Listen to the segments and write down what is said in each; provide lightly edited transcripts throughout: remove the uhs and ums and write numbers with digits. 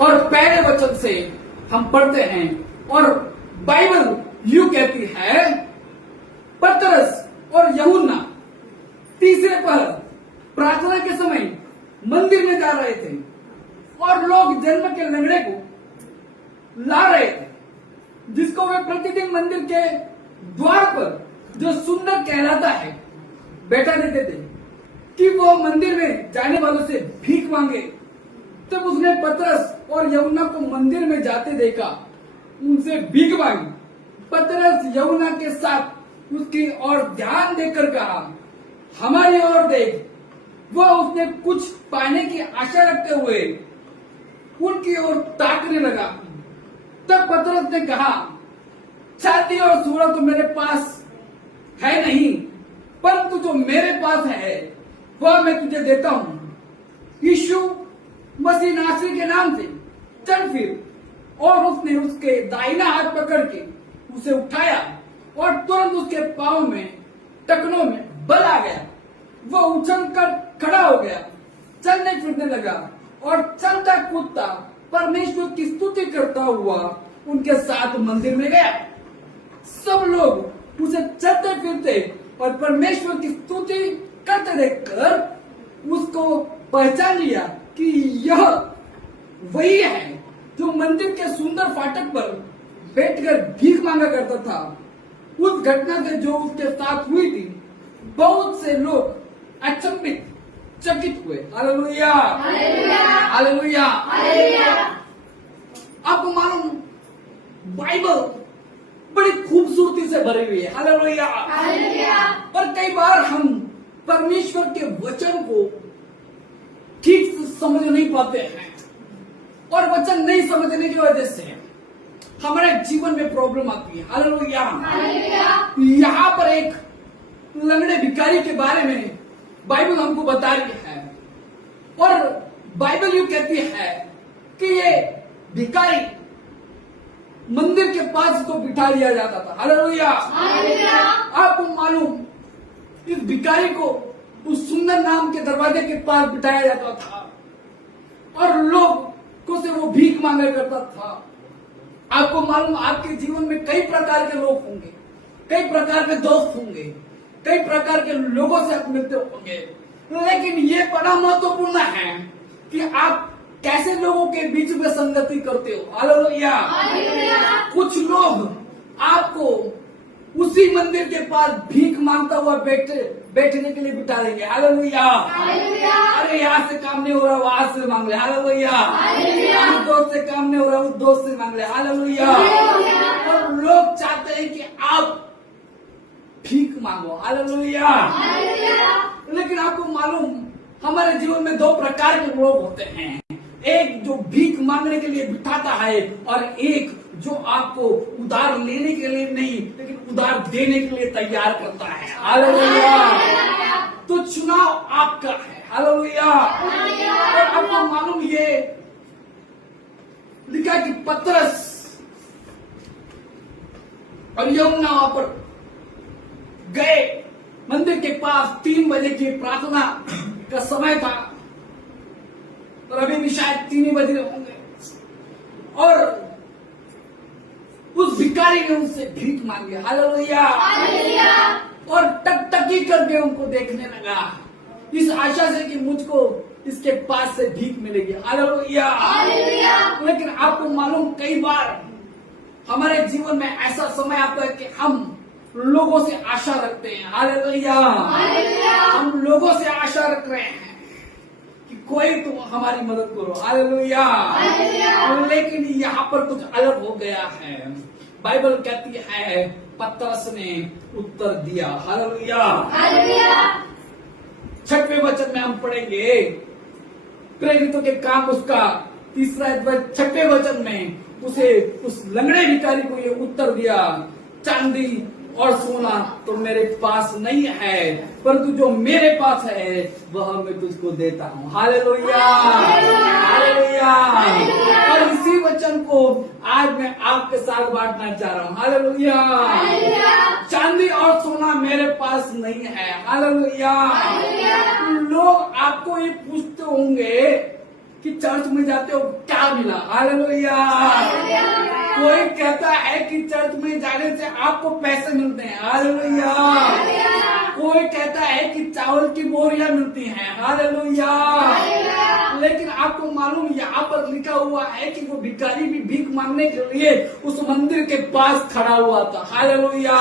और पहले वचन से हम पढ़ते हैं और बाइबल यूं कहती है, पतरस और यूहन्ना तीसरे पहर प्रार्थना के समय मंदिर में जा रहे थे और लोग जन्म के लंगड़े को ला रहे थे, जिसको वे प्रतिदिन मंदिर के द्वार पर, जो सुंदर कहलाता है, बैठा देते थे कि वो मंदिर में जाने वालों से भीख मांगे। तब उसने पतरस और यूहन्ना को मंदिर में जाते देखा, उनसे भीख मांगी। पतरस यूहन्ना के साथ उसकी ओर ध्यान देकर कहा, हमारी ओर देख। वह उसने कुछ पाने की आशा रखते हुए उनकी ओर ताकने लगा। तब पतरस ने कहा, चांदी और सोना तो मेरे पास है नहीं, परंतु जो मेरे पास है वह मैं तुझे देता हूं। यीशु मसीह नासरी के नाम से चल फिर। और उसने उसके दाहिना हाथ पकड़ के उसे उठाया और तुरंत उसके पांव में, टखनों में बल आ गया। वह उछलकर खड़ा हो गया, चलने फिरने लगा और चलता कूदता परमेश्वर की स्तुति करता हुआ उनके साथ मंदिर में गया। सब लोग उसे चलते फिरते और परमेश्वर की स्तुति करते देखकर उसको पहचान लिया कि यह वही है जो मंदिर के सुंदर फाटक पर बैठकर भीख मांगा करता था। उस घटना से जो उसके साथ हुई थी, बहुत से लोग अचंभित, चकित हुए। Hallelujah, hallelujah, hallelujah. आपको मालूम, बाइबल बड़ी खूबसूरती से भरी हुई है। Hallelujah, hallelujah. पर कई बार हम परमेश्वर के वचन को ठीक से समझ नहीं पाते हैं और वचन नहीं समझने की वजह से हमारे जीवन में प्रॉब्लम आती है। Hallelujah, hallelujah. यहाँ पर एक लंगड़े भिखारी के बारे में बाइबल हमको बता रही है और बाइबल यूं कहती है कि ये भिखारी मंदिर के पास को बिठा दिया जाता था। Hallelujah, hallelujah. आपको मालूम, इस भिखारी को उस सुंदर नाम के दरवाजे के पास बिठाया जाता था और लोग को से वो भीख मांगा करता था। आपको मालूम, आपके जीवन में कई प्रकार के लोग होंगे, कई प्रकार के दोस्त होंगे, कई प्रकार के लोगों से आप मिलते होंगे, लेकिन ये बड़ा महत्वपूर्ण है कि आप कैसे लोगों के बीच में संगति करते हो। हालेलुया, कुछ लोग आपको उसी मंदिर के पास भीख मांगता हुआ बैठने के लिए बिठा देंगे। हालेलुया, अरे यहाँ से काम नहीं हो रहा, वहां से मांग ले। हालेलुया, उस दोस्त से काम नहीं हो रहा, उस दोस्त से मांग ले। हालेलुया। और लोग चाहते हैं कि आप भीख मांगो। हालेलुया। लेकिन आपको मालूम, हमारे जीवन में दो प्रकार के लोग होते हैं, एक जो भीख मांगने के लिए बिठाता है और एक जो आपको उधार लेने के लिए नहीं लेकिन उधार देने के लिए तैयार करता है। हालेलुया। तो चुनाव आपका है। हालेलुया। और आपको मालूम, ये लिखा कि पतरस और यूहन्ना वहां पर गए मंदिर के पास। 3 बजे की प्रार्थना का समय था और अभी भी शायद 3 ही बज रहे होंगे और उस भिखारी ने उनसे भीख मांगी। हालेलुया। और टकटकी करके उनको देखने लगा, इस आशा से कि मुझको इसके पास से भीख मिलेगी। हालेलुया। लेकिन आपको मालूम, कई बार हमारे जीवन में ऐसा समय आता है कि हम लोगों से आशा रखते हैं। हालेलुया। हम लोगों से आशा रख रहे हैं कि कोई तो हमारी मदद करो। हालेलुया। लेकिन यहाँ पर कुछ अलग हो गया है। बाइबल कहती है, पतरस ने उत्तर दिया। हालेलुया। 6वें वचन में हम पढ़ेंगे, प्रेरितों के काम उसका 3रा अध्याय 6वें वचन में उसे, उस लंगड़े भिखारी को ये उत्तर दिया, चांदी और सोना तो मेरे पास नहीं है, परंतु जो मेरे पास है वह मैं तुझको देता हूँ। Hallelujah, hallelujah. और इसी वचन को आज मैं आपके साथ बांटना चाह रहा हूँ। हालेलुया। चांदी और सोना मेरे पास नहीं है। हालेलुया। लोग आपको ये पूछते होंगे कि चर्च में जाते हो क्या मिला? हालेलुया। कोई कहता है कि चर्च में जाने से आपको पैसे मिलते हैं। हालेलुया। कोई कहता है कि चावल की बोरियां मिलती हैं। हालेलुया। लेकिन आपको मालूम यहाँ पर लिखा हुआ है कि वो भिखारी भी भीख मांगने के लिए उस मंदिर के पास खड़ा हुआ था। हालेलुया।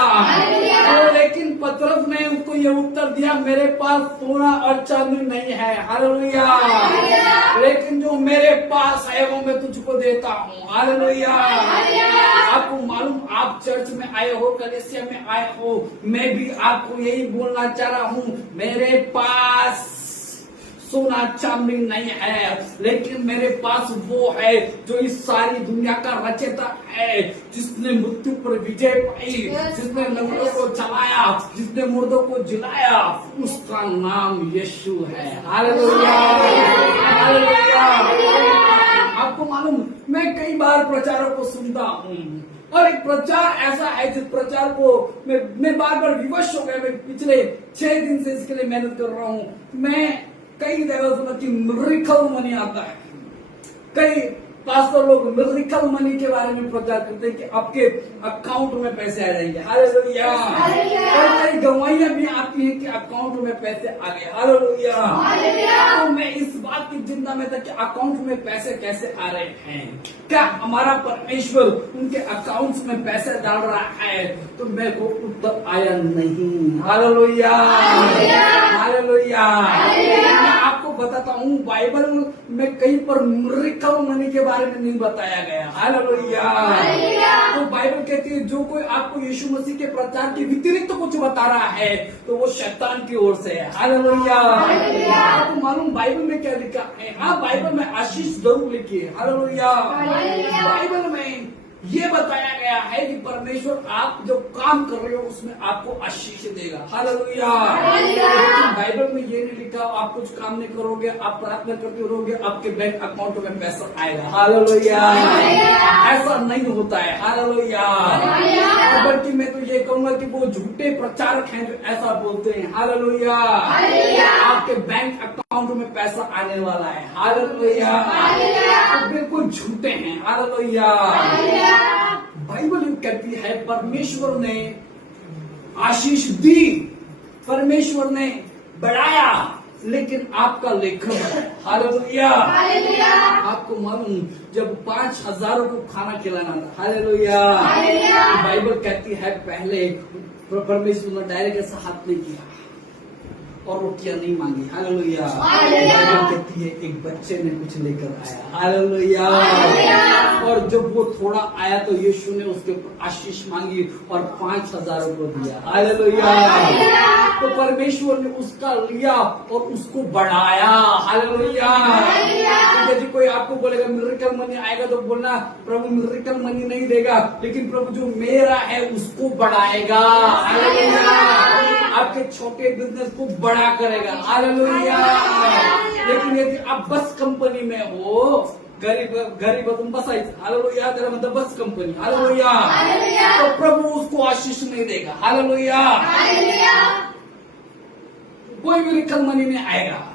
तो लेकिन पतरस ने उसको ये उत्तर दिया, मेरे पास सोना और चांदी नहीं है। हालेलुया। लेकिन जो मेरे पास है वो मैं तुझको देता हूँ। हालेलुया। आपको मालूम, आप चर्च में आए हो, कलीसिया में आए हो, मैं भी आपको यही बोलना चाह रहा हूँ, मेरे पास सोना चांदी नहीं है, लेकिन मेरे पास वो है जो इस सारी दुनिया का रचयिता है, जिसने मृत्यु पर विजय पाई, जिसने नगरों को चलाया, जिसने मुर्दों को जिलाया, उसका नाम यीशु है। हालेलुया। हालेलुया। आपको मालूम, मैं कई बार प्रचारों को सुनता हूँ और एक प्रचार ऐसा है जिस प्रचार को मैं बार बार विवश हो गया। मैं पिछले 6 दिन से इसके लिए मेहनत कर रहा हूँ। मैं कई जगह सुना कि मिरेकल मनी आता है। कई पास्टर लोग मिरेकल मनी के बारे में प्रचार करते हैं कि आपके अकाउंट में पैसे आ जाएंगे। हालेलुया। और कई गवाहियां भी आती हैं कि अकाउंट में पैसे आ गए। हालेलुया। तो मैं इस बात की चिंता में था कि अकाउंट में पैसे कैसे आ रहे हैं, क्या हमारा परमेश्वर उनके अकाउंट में पैसे डाल रहा है? तो मेरे को उत्तर आया नहीं। हालेलुया। हालेलुया। मैं आपको बताता हूँ, बाइबल में कहीं पर मिरेकल मनी के बारे में नहीं बताया गया। हालेलुया। तो बाइबल कहती है जो कोई आपको यीशु मसीह के प्रचार के व्यतिरिक्त कुछ बता रहा है तो वो शैतान की ओर से है। हालेलुया। आपको मालूम बाइबल में क्या लिखा है? हाँ, बाइबल में आशीष जरूर लिखी है। हालेलुया। बाइबल में ये बताया गया है कि परमेश्वर आप जो काम कर रहे हो उसमें आपको आशीष देगा। हालेलुया। लेकिन बाइबल में ये नहीं लिखा आप कुछ काम नहीं करोगे, आप प्रार्थना करते रहोगे, आपके बैंक अकाउंट में पैसा आएगा। हालेलुया। ऐसा नहीं होता है। हालेलुया। बल्कि मैं तो ये कहूंगा कि वो झूठे प्रचारक हैं जो ऐसा बोलते हैं। हालेलुया। आपके बैंक अकाउंट में पैसा आने वाला है। हालेलुया। बिल्कुल झूठे हैं। हालेलुया। बाइबल कहती है परमेश्वर ने आशीष दी, परमेश्वर ने बढ़ाया, लेकिन आपका लेखन है। हालेलुया। आपको मालूम, जब 5,000 को खाना खिलाना था, हालेलुया, बाइबल कहती है पहले परमेश्वर ने डायरेक्ट ऐसा हाथ नहीं किया और रोटियां नहीं मांगी। हालेलुया। बाइबल कहती है एक बच्चे ने कुछ लेकर आया। हालेलुया। और जब वो थोड़ा आया तो यीशु ने उसके ऊपर आशीष मांगी और 5,000 को दिया। हालेलुया। तो परमेश्वर ने उसका लिया और उसको बढ़ाया। हालेलुया। यदि कोई आपको बोलेगा मिरेकल मनी आएगा तो बोलना प्रभु मिरेकल मनी नहीं देगा, लेकिन प्रभु जो मेरा है उसको बढ़ाएगा। हालेलुया। आपके छोटे बिजनेस को बड़ा करेगा। हालेलुया। लेकिन यदि आप बस कंपनी में हो, गरीब तुम बसायचं, हालेलुया, त्याला म्हणतात बस कंपनी। हालेलुया। तो प्रभु उसको आशीष नहीं देगा। हालेलुया। कोई मिरेकल मनी नहीं आएगा।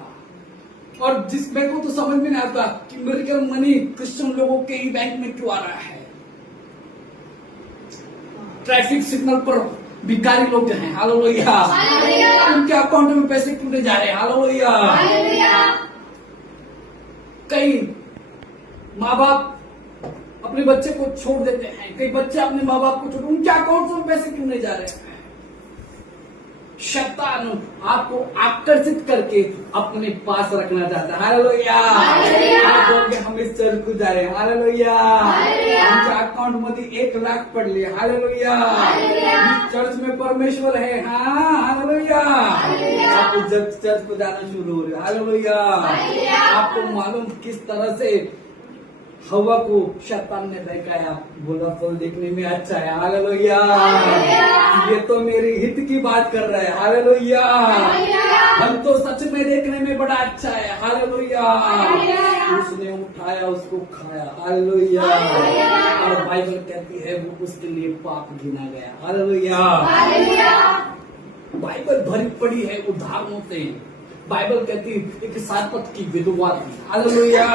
और जिस मेरे को तो समझ में नहीं आता कि मिरेकल मनी क्रिश्चियन लोगों के ही बैंक में क्यों आ रहा है। ट्रैफिक सिग्नल पर भिखारी लोग जो हैं, हालेलुया, उनके अकाउंट में पैसे क्यों नहीं जा रहे? हालेलुया। कई माँ बाप अपने बच्चे को छोड़ देते हैं, कई बच्चे अपने माँ बाप को छोड़, उनके अकाउंट में पैसे क्यों नहीं जा रहे हैं? शैतान आपको आकर्षित करके अपने पास रखना चाहता है। हालेलुया। आप बोलोगे हम इस चर्च को जा रहे हैं। हालेलुया। उनके अकाउंट मध्ये 1 लाख पडले। हालेलुया। इस चर्च में परमेश्वर है। हाँ, हालेलुया। आप जब चर्च को जाना शुरू हो रहे। हालेलुया। आपको मालूम किस तरह से हवा को शैतान ने बहकाया, बोला फल देखने में अच्छा है। हालेलुया। ये तो मेरी हित की बात कर रहा है। हालेलुया। हम तो सच में देखने में बड़ा अच्छा है। हालेलुया। उसने उठाया, उसको खाया। हालेलुया। और बाइबल कहती है वो उसके लिए पाप गिना गया। हालेलुया। बाइबल भरी पड़ी है उदाहरणों से। बाइबल कहती है एक सारपत की विधवा थी। हालेलुया।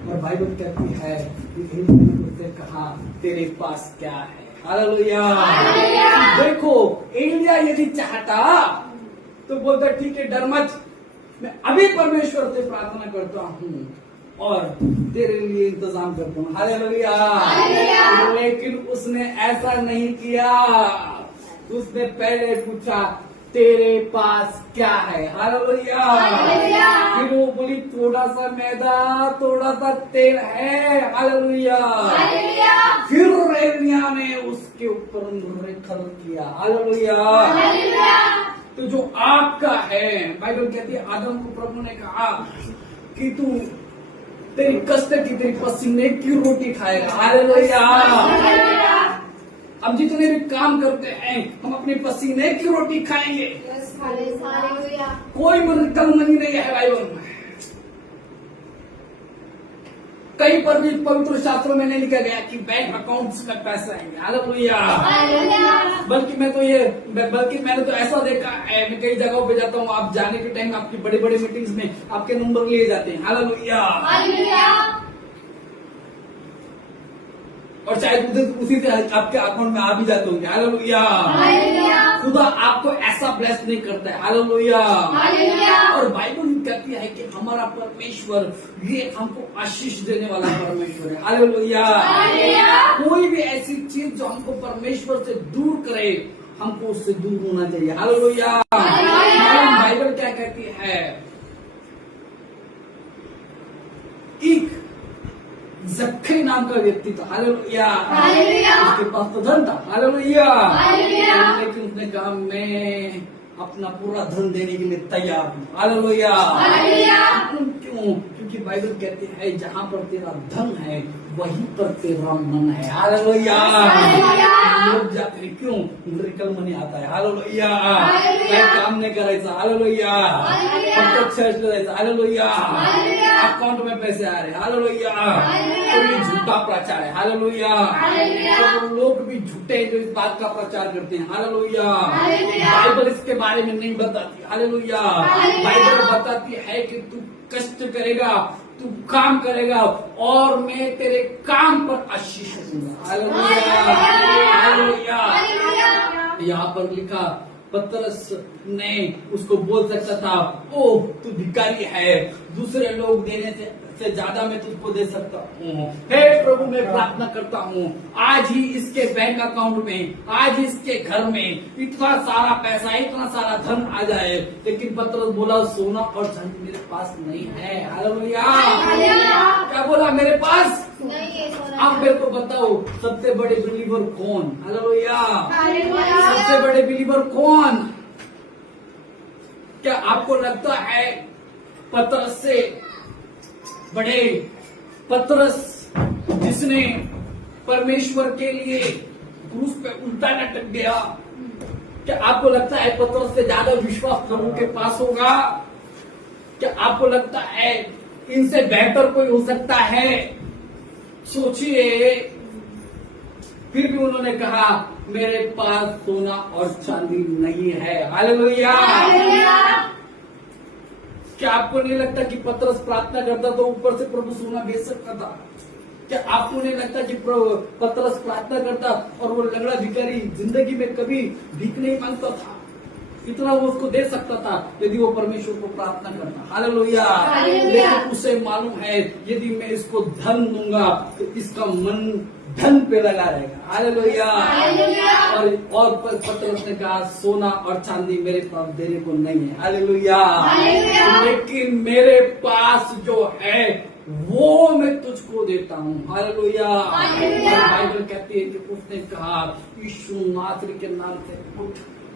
और बाइबल कहती है कि उसने कहा तेरे पास क्या है। हालेलुया। देखो एलिया यदि चाहता तो बोलता ठीक है डर मत, मैं अभी परमेश्वर से प्रार्थना करता हूँ और तेरे लिए इंतजाम करता हूँ। हालेलुया। लेकिन उसने ऐसा नहीं किया, उसने पहले पूछा तेरे पास क्या है। हालेलुया। फिर वो बोली थोड़ा सा मैदा, थोड़ा सा तेल है। हालेलुया। फिर एलिया ने उसके ऊपर निरीक्षण किया। हालेलुया। तो जो आपका है, बाइबल कहती है आदम को प्रभु ने कहा कि तू तेरी कष्ट की, तेरी पसीने की रोटी खाएगा। हालेलुया। अब जितने भी काम करते हैं हम अपने पसीने की रोटी खाएंगे। कोई मिरेकल नहीं है बाइबल में। कहीं पर भी पवित्र शास्त्रों में नहीं लिखा गया कि बैंक अकाउंट का पैसा आएंगे। हालेलुया। बल्कि मैंने तो ऐसा देखा है, मैं कई जगहों पे जाता हूँ, आप जाने के टाइम आपकी बड़ी बड़ी मीटिंग्स में आपके नंबर लिए जाते हैं। हालेलुया। और शायद उसी से आपके अकाउंट में आ भी जाते होंगे। हालेलुया। खुदा आपको ऐसा ब्लेस नहीं करता है। हालेलुया। और बाइबल कहती है कि हमारा परमेश्वर ये हमको आशीष देने वाला परमेश्वर है। हालेलुया। कोई भी ऐसी चीज जो हमको परमेश्वर से दूर करे, हमको उससे दूर होना चाहिए। हालेलुया। बाइबल क्या कहती है, एक जक्कई नाम का व्यक्ति था। हालेलुया। उसके पास तो धन था। हालेलुया। लेकिन उसने कहा मैं अपना पूरा धन देने के लिए तैयार हूँ। हालेलुया। क्यों? क्योंकि बाइबल कहती है जहाँ पर तेरा धन है वहीं पर तेरा मन है। हालेलुया। लोग जाते हैं क्यों? मिरेकल मनी आता है। हालेलुया। काय काम नाही करायचं। हालेलुया। फक्त चर्च जायचं। हालेलुया। अकाउंट में पैसे आ रहे। हालेलुया। तो ये झूठा प्रचार है। हालेलुया। तो लोग भी झूठे जो इस बात का प्रचार करते हैं। हालेलुया। बाइबल इसके बारे में नहीं बताती। हालेलुया। बाइबल बताती है कि तू कष्ट करेगा, तू काम करेगा और मैं तेरे काम पर आशीष दूंगा। हालेलुया। यहाँ पर लिखा पतरस ने उसको बोल सकता था ओ तू भिखारी है, दूसरे लोग देने से ज्यादा मैं तुझको दे सकता हूँ। हे प्रभु मैं प्रार्थना करता हूँ आज ही इसके बैंक अकाउंट में, आज ही इसके घर में इतना सारा पैसा, इतना सारा धन आ जाए। लेकिन पतरस बोला सोना और चांदी मेरे पास नहीं है। हालेलुया। क्या बोला? मेरे पास आप मेरे को बताओ सबसे बड़े बिलीवर कौन? हालेलुया। सबसे बड़े बिलीवर कौन? क्या आपको लगता है पतरस से बड़े पतरस जिसने परमेश्वर के लिए क्रूस पे उल्टा लटक गया, क्या आपको लगता है पतरस से ज्यादा विश्वास प्रभु के पास होगा? क्या आपको लगता है इनसे बेहतर कोई हो सकता है? सोचिए। फिर भी उन्होंने कहा मेरे पास सोना और चांदी नहीं है। हालेलुया। क्या आपको नहीं लगता कि पतरस प्रार्थना करता तो ऊपर से प्रभु सोना भेज सकता था? क्या आपको नहीं लगता कि पतरस प्रार्थना करता और वो लंगड़ा भिखारी जिंदगी में कभी भीख नहीं मांगता था? इतना वो उसको दे सकता था यदि वो परमेश्वर को प्रार्थना करता। हालेलुया। लेकिन उसे मालूम है यदि मैं इसको धन दूंगा तो इसका मन धन पे लगा रहेगा। हालेलुया। और पतरस ने कहा सोना और चांदी मेरे पास देने को नहीं है। हालेलुया। लेकिन मेरे पास जो है वो मैं तुझको देता हूँ। हालेलुया। बाइबल कहती है कि उसने कहा यीशु नासरी के नाम से उठ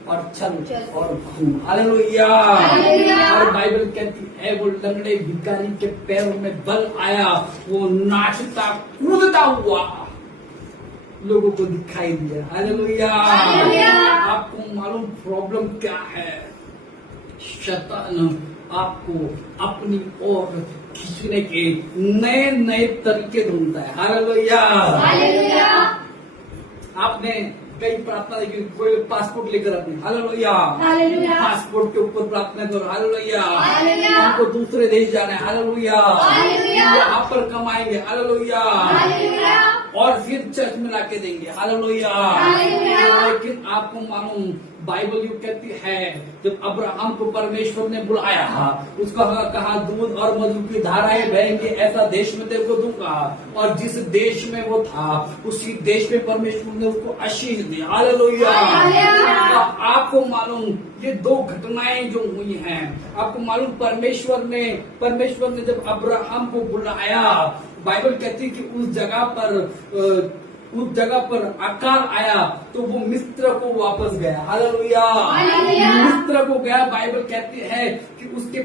और चल और घूम। हालेलुया। और बाइबल कहती है वो लंगड़े भिखारी के पैरों में बल आया, वो नाचता कूदता हुआ लोगों को दिखाई दिया। हालेलुया। आपको मालूम प्रॉब्लम क्या है? शैतान आपको अपनी ओर खींचने के नए नए तरीके ढूंढता है। हालेलुया। आपने कई प्रार्थना देखिए, कोई पासपोर्ट लेकर आते हैं, हालेलुया, हालेलुया। पासपोर्ट के ऊपर प्रार्थना करो, हालेलुया, हालेलुया। हमको दूसरे देश जाना है, हालेलुया, हालेलुया। वहां पर कमाएंगे, हालेलुया, हालेलुया। और फिर चर्च में लाके देंगे, हालेलुया। हालेलुया। लेकिन आपको मालूम बाइबल यू कहती है, जब अब्राहम को परमेश्वर ने बुलाया, उसका कहा दूध और मधु की धाराएं बहेंगी, ऐसा देश में तेरे को दूंगा। और जिस देश में वो था, उसी देश में परमेश्वर ने उसको आशीष दी, हालेलुया। हालेलुया। आपको मालूम ये दो घटनाएं जो हुई हैं, आपको मालूम परमेश्वर ने जब अब्राहम को बुलाया, बाइबल कहती है कि उस जगह पर अकाल आया तो वो मिस्र को वापस गया, हालेलुया। मिस्र को गया, बाइबल कहती है कि उसके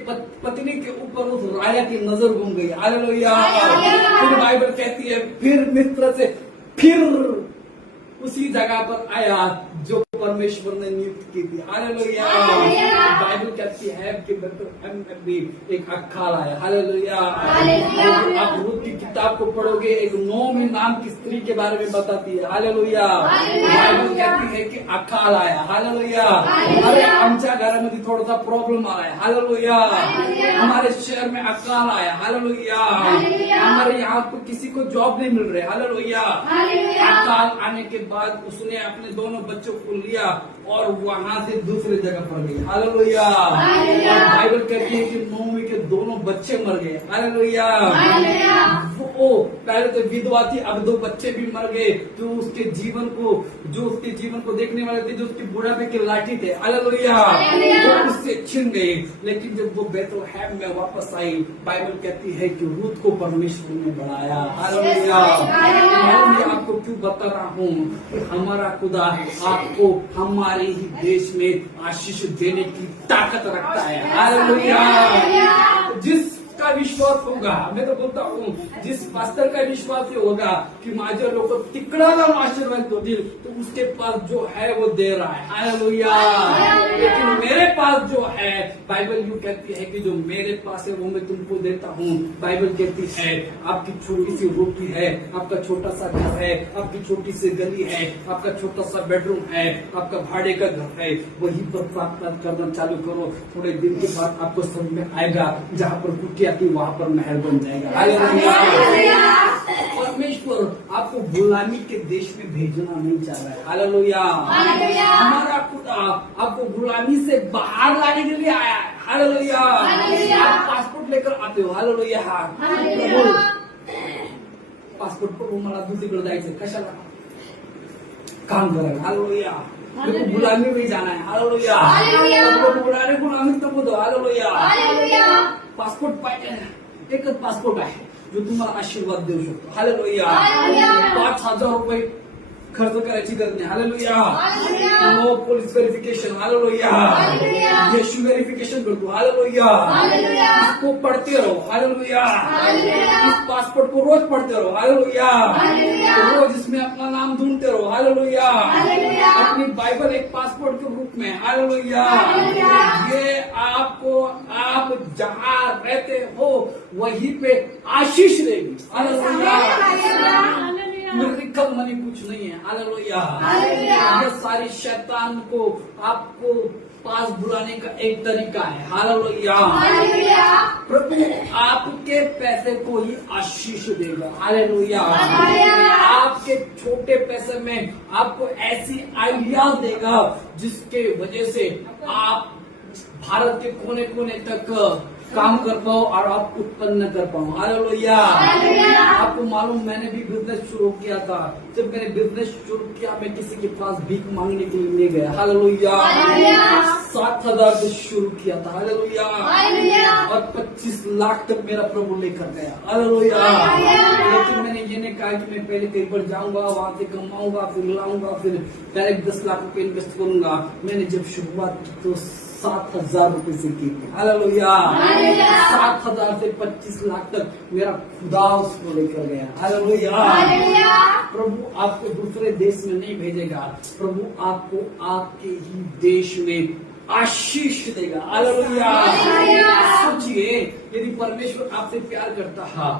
पत्नी के ऊपर उस राजा की नजर घूम गई, हालेलुया। फिर बाइबल कहती है फिर मिस्र से फिर उसी जगह पर आया जो परमेश्वर ने नियुक्त की थी, हालेलुया। बाइबल कहती है कि बेथलेहम में भी एक अकाल आया, हालेलुया। आप रूत की किताब को पढ़ोगे, एक नोमी नाम की स्त्री के बारे में बताती है, हालेलुया। बाइबल कहती है कि अकाल आया, हालेलुया। अरे आमच्या घरामध्ये थोडासा प्रॉब्लम आ रहा है, हालेलुया। हमारे शहर में अकाल आया, हालेलुया। हमारे यहाँ को किसी को जॉब नहीं मिल रही, हालेलुया। अकाल आने के बाद उसने अपने दोनों बच्चों को लिया और वहां से दूसरी जगह पर गई, हालेलुया। बाइबल कहती है कि नोमी के दोनों बच्चे मर गए, हालेलुया। वो पहले तो विधवा थी, अब दो बच्चे भी मर गए, जो उसके जीवन को देखने वाले थे, जो उसके बुढ़ापे के लाठी थे, हालेलुया, वो उससे छिन गए। लेकिन जब वो बेथलेहम में वापस आई, बाइबल कहती है कि रूत को परमेश्वर ने बढ़ाया, हालेलुया। मैं आपको क्यों बता रहा हूँ कि हमारा खुदा आपको हमारे ही देश में आशीष देने की ताकत रखता है, हालेलुया। जिसका विश्वास होगा, मैं तो बोलता हूँ जिस पास्टर का विश्वास ये होगा कि माझे लोग तिकडा जाऊन आशीर्वाद होतील, तो उसके पास जो है वो दे रहा है, हालेलुया। लेकिन मेरे पास जो है, बाइबल यूं कहती है कि जो मेरे पास है वो मैं तुमको देता हूँ। बाइबल कहती है आपकी छोटी सी रोटी है, आपका छोटा सा घर है, आपकी छोटी सी गली है, आपका छोटा सा बेडरूम है, आपका भाड़े का घर है, वहीं पर प्रार्थना करना चालू करो। थोड़े दिन के बाद आपको समझ में आएगा, जहाँ पर कुटिया थी वहाँ पर महल बन जाएगा, हालेलुया। परमेश्वर आपको गुलामी के देश में भेजना नहीं चाह रहा है, हालेलुया। हमारा खुदा आपको गुलामी से बाहर लाने के लिए आया है, हालेलुया। आप पासपोर्ट लेकर आते हो, हालेलुया। पासपोर्ट पर मला दुसरीकडे जायचं, कशाला? काम करायला, हालेलुया। देखो गुलामी में जाना है, हालेलुया। बुलाने गुलामी तो बोलो, हालेलुया। पासपोर्ट पाहिजे, एकच पासपोर्ट आहे जो तुम्हाला आशीर्वाद देऊ शकतो, हालेलुया। 5,000 रुपये खर्च करायची गरज नाही, hallelujah. No police verification, hallelujah. यीशु व्हेरिफिकेशन करतो, हालेलुया। इसको पढ़ते रहो, हालेलुया। इस पासपोर्ट को रोज पढ़ते रहो, हालेलुया। रोज इसमें अपना नाम ढूंढते रहो, हालेलुया। अपनी बाइबल एक पासपोर्ट के रूप में, हालेलुया। ये आपको आप जहाँ रहते हो वहीं पे आशीष देगी, हालेलुया। मिरेकल मनी कुछ नहीं है, हालेलुया। ये सारी शैतान को आपको पास बुलाने का एक तरीका है, हालेलुया। प्रभु आपके पैसे को ही आशीष देगा, हालेलुया। आपके छोटे पैसे में आपको ऐसी आइडियाज देगा जिसके वजह से आप भारत के कोने कोने तक काम कर पाओ और आप उत्पन्न कर पाओ, हालेलुया। आपको मालूम मैंने भी बिजनेस शुरू किया था। जब मैंने बिजनेस शुरू किया, मैं किसी के पास भीख मांगने के लिए नहीं गया, हालेलुया। 7,000 से शुरू किया था, हालेलुया। और 25 लाख तक मेरा प्रभु लेकर गया, हालेलुया। लेकिन मैंने ये नहीं कहा कि मैं पहले कहीं पर जाऊंगा, वहां से कमाऊंगा, फिर लाऊंगा, फिर डायरेक्ट 10 लाख रुपए इन्वेस्ट करूंगा। मैंने जब शुरुआत की तो 7,000 रुपए से की, हालेलुया। 7,000 से 25 लाख तक मेरा खुदा उसको लेकर गया, हालेलुया। प्रभु आपको दूसरे देश में नहीं भेजेगा, प्रभु आपको आपके ही देश में आशीष देगा, हालेलुया। सोचिए, यदि परमेश्वर आपसे प्यार करता है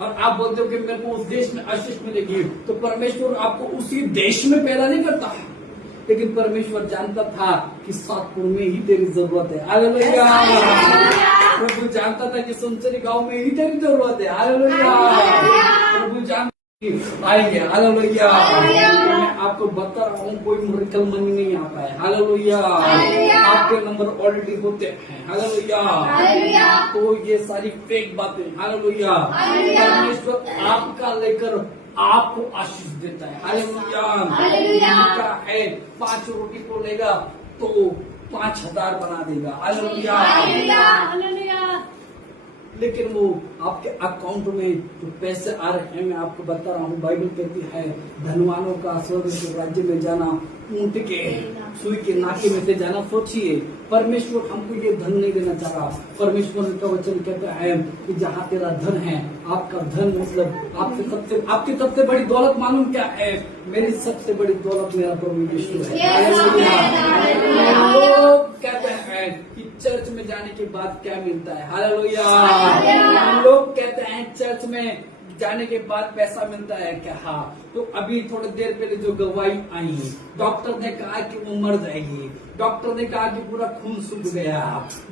और आप बोलते हो कि मेरे को उस देश में आशीष मिलेगी, तो परमेश्वर आपको उसी देश में पैदा नहीं करता है, लेकिन परमेश्वर जानता था कि सातपुर में ही तेरी जरूरत है। हालेलुया। प्रभु जानता था कि सुनसरी गांव में ही तेरी जरूरत है। हालेलुया। प्रभु जानता आएंगे। हालेलुया। मैं आपको बता रहा हूँ, कोई मिरेकल मनी नहीं आता है। हालेलुया। आपके नंबर ऑलरेडी होते हैं। हालेलुया। तो ये सारी फेक बातें। हालेलुया। परमेश्वर आपका लेकर आपको आशीष देता है। हालेलुया। क्या है, 5 रोटी को लेगा तो 5,000 बना देगा। हालेलुया। लेकिन वो आपके अकाउंट में जो पैसे आ रहे हैं, मैं आपको बता रहा हूँ, बाइबल कहती है धनवानों का स्वर्ग के राज्य में जाना ऊंट के सुई के नाके में से जाना। सोचिए, परमेश्वर हमको ये धन नहीं देना चाह रहा। परमेश्वर का वचन कहता है कि जहाँ तेरा धन है, आपका धन मतलब आपकी सबसे बड़ी दौलत मालूम क्या है? मेरी सबसे बड़ी दौलत मेरा प्रभु यीशु है। लोग कहते हैं कि चर्च में जाने के बाद क्या मिलता है। हालेलुया। लोग कहते हैं चर्च में जाने के बाद पैसा मिलता है क्या? हाँ। तो अभी थोड़ी देर पहले जो गवाही आई, डॉक्टर ने कहा कि वो मर जाएगी। डॉक्टर ने कहा कि पूरा खून सूख गया।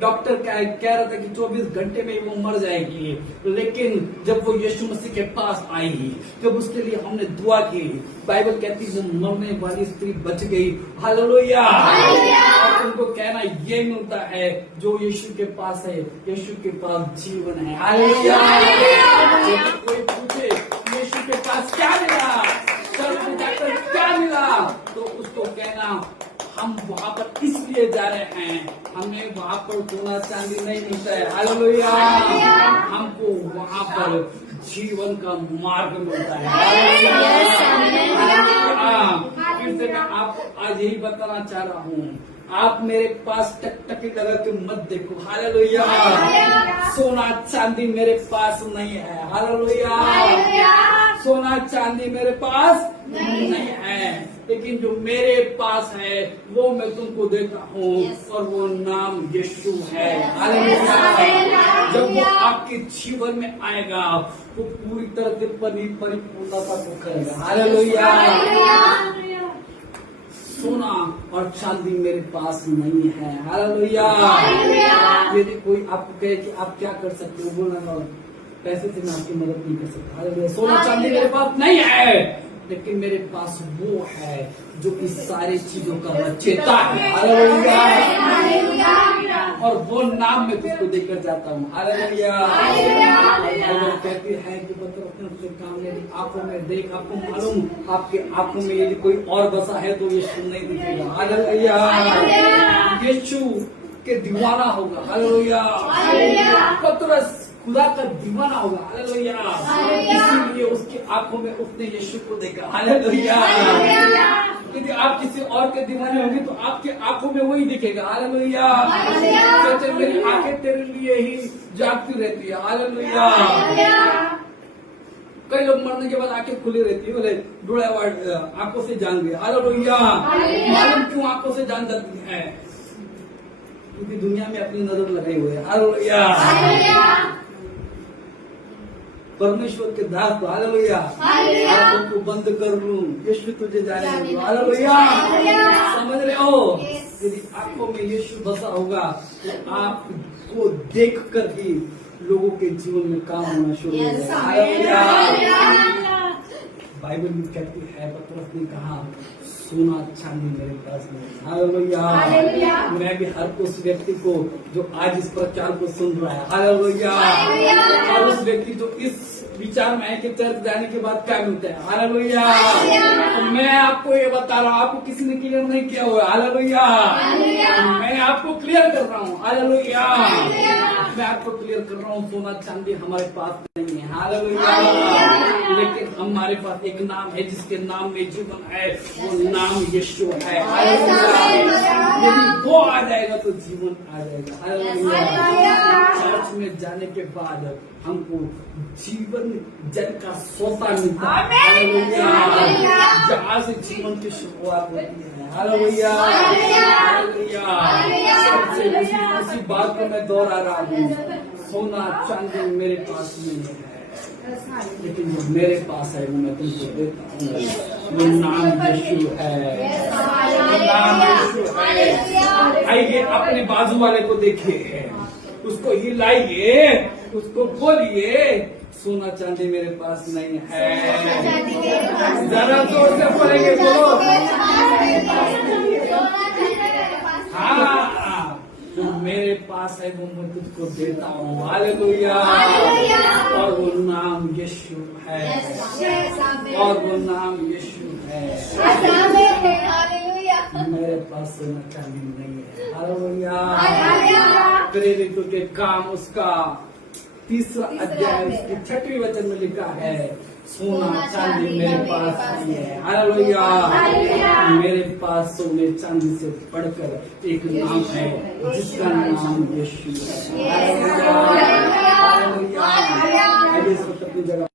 डॉक्टर कह रहा था कि 24 घंटे में वो मर जाएगी। लेकिन जब वो यीशु मसीह के पास आई, जब उसके लिए हमने दुआ की, बाइबल कहती है वो मरने वाली स्त्री बच गई। हालेलुया। और उनको कहना ये मिलता है, जो यीशु के पास है, यीशु के पास जीवन है। हालेलुया। कोई पूछे यीशु के पास क्या मिला, चर्च में जाकर क्या मिला, तो उसको कहना हम वहाँ पर इसलिए जा रहे हैं, हमें वहाँ पर सोना चांदी नहीं मिलता है। हालेलुया। हमको वहाँ पर जीवन का मार्ग मिलता है। फिर से मैं आपको आज यही बताना चाह रहा हूँ, आप मेरे पास टकटकी लगा के मत देखो। हालेलुया। सोना चांदी मेरे पास नहीं है। हालेलुया। सोना चांदी मेरे पास नहीं है, लेकिन जो मेरे पास है वो मैं तुमको देता हूँ, और वो नाम यीशु है। हालेलुया। जब वो आपके जीवन में आएगा, वो पूरी तरह से परिपूर्णता को करेगा। हालेलुया। सोना और चांदी मेरे पास नहीं है। हालेलुया। यदि कोई आपको कहे कि आप क्या कर सकते हो, बोलना पैसे से मैं आपकी मदद नहीं कर सकता। हालेलुया। सोना चांदी मेरे पास नहीं है, लेकिन मेरे पास वो है जो इस सारी चीजों का रचयिता है। हालेलुया। और वो नाम मैं तुझको देकर जाता हूँ। हालेलुया। कहती है कि अपने काम मेरी आंखों में देख, आपको मालूम आपके आंखों में यदि कोई और बसा है तो यीशु नहीं दिखेगा। हालेलुया। यीशु के दीवाना होगा। हालेलुया। पतरस खुदा का दीवाना होगा। हालेलुया। इसीलिए उसकी आंखों में उसने यीशु को देखा। हालेलुया। यदि आप किसी और के दीवाने होंगे तो आपकी आंखों में वही दिखेगा। हालेलुया। कहते मेरी आंखें तेरे लिए ही जागती रहती है। हालेलुया। कई लोग मरने के बाद आंखें खुली रहती है, बोले डोड़ा आंखों से जान गए। हालेलुया। मालूम क्यों आंखों से जान जाती है? क्योंकि दुनिया में अपनी नजर लगाए हुए है। हालेलुया। परमेश्वर के दास को। हालेलुया। आंखों को बंद कर लूं, यीशु तुझे जाने। हालेलुया। समझ रहे हो? यदि आंखों में यीशु बसा होगा तो आपको देख कर ही लोगों के जीवन में काम होना शुरू हो जाएगा। बाइबल में कहती है, पतरस ने कहा सोना चांदी मेरे पास नहीं। हालेलुया। मैं भी हर उस व्यक्ति को जो आज इस प्रचार को सुन रहा है, हालेलुया, हर उस व्यक्ति जो इस विचार में है कि चर्च जाने के बाद क्या मिलता है, हालेलुया, मैं आपको ये बता रहा हूँ, आपको किसी ने क्लियर नहीं किया हुआ। हालेलुया। मैं आपको क्लियर कर रहा हूँ। हालेलुया। मैं आपको क्लियर कर रहा हूँ, सोना चांदी हमारे पास नहीं है। हालेलुया। लेकिन हमारे पास एक नाम है जिसके नाम में जीवन है, वो नाम यीशु है। यदि वो आ जाएगा तो जीवन आ जाएगा। हालेलुया। चर्च में जाने के बाद हमको जीवन जल का सोता मिलता है। हालेलुया। जहाँ से जीवन की शुरुआत होती है। हालेलुया। सबसे उसी बात को मैं दोहरा रहा हूँ, सोना चांदी मेरे पास नहीं है, लेकिन जो मेरे पास है वो मैं तुमको देता हूँ। वो नाम यीशु है। वो नाम यीशु है। आइए अपने बाजू वाले को देखिए, उसको हिलाइए, उसको बोलिए सोना चांदी मेरे पास नहीं है। जरा जोर से बोलेंगे बोलो। हाँ, जो मेरे पास है वो मैं तुझको देता हूँ। हालेलुया। और वो नाम यीशु है। और वो नाम यीशु है। मेरे पास सोना चांदी नहीं है। हालेलुया। प्रेरितों के काम उसका 3रा अध्याय उसकी 6वीं वचन में लिखा है, सोना चांदी मेरे पास नहीं है। हालेलुया। मेरे पास सोने चांदी से बढ़कर एक नाम है जिसका नाम यीशु है। हालेलुया। आइए इस वक्त अपनी जगह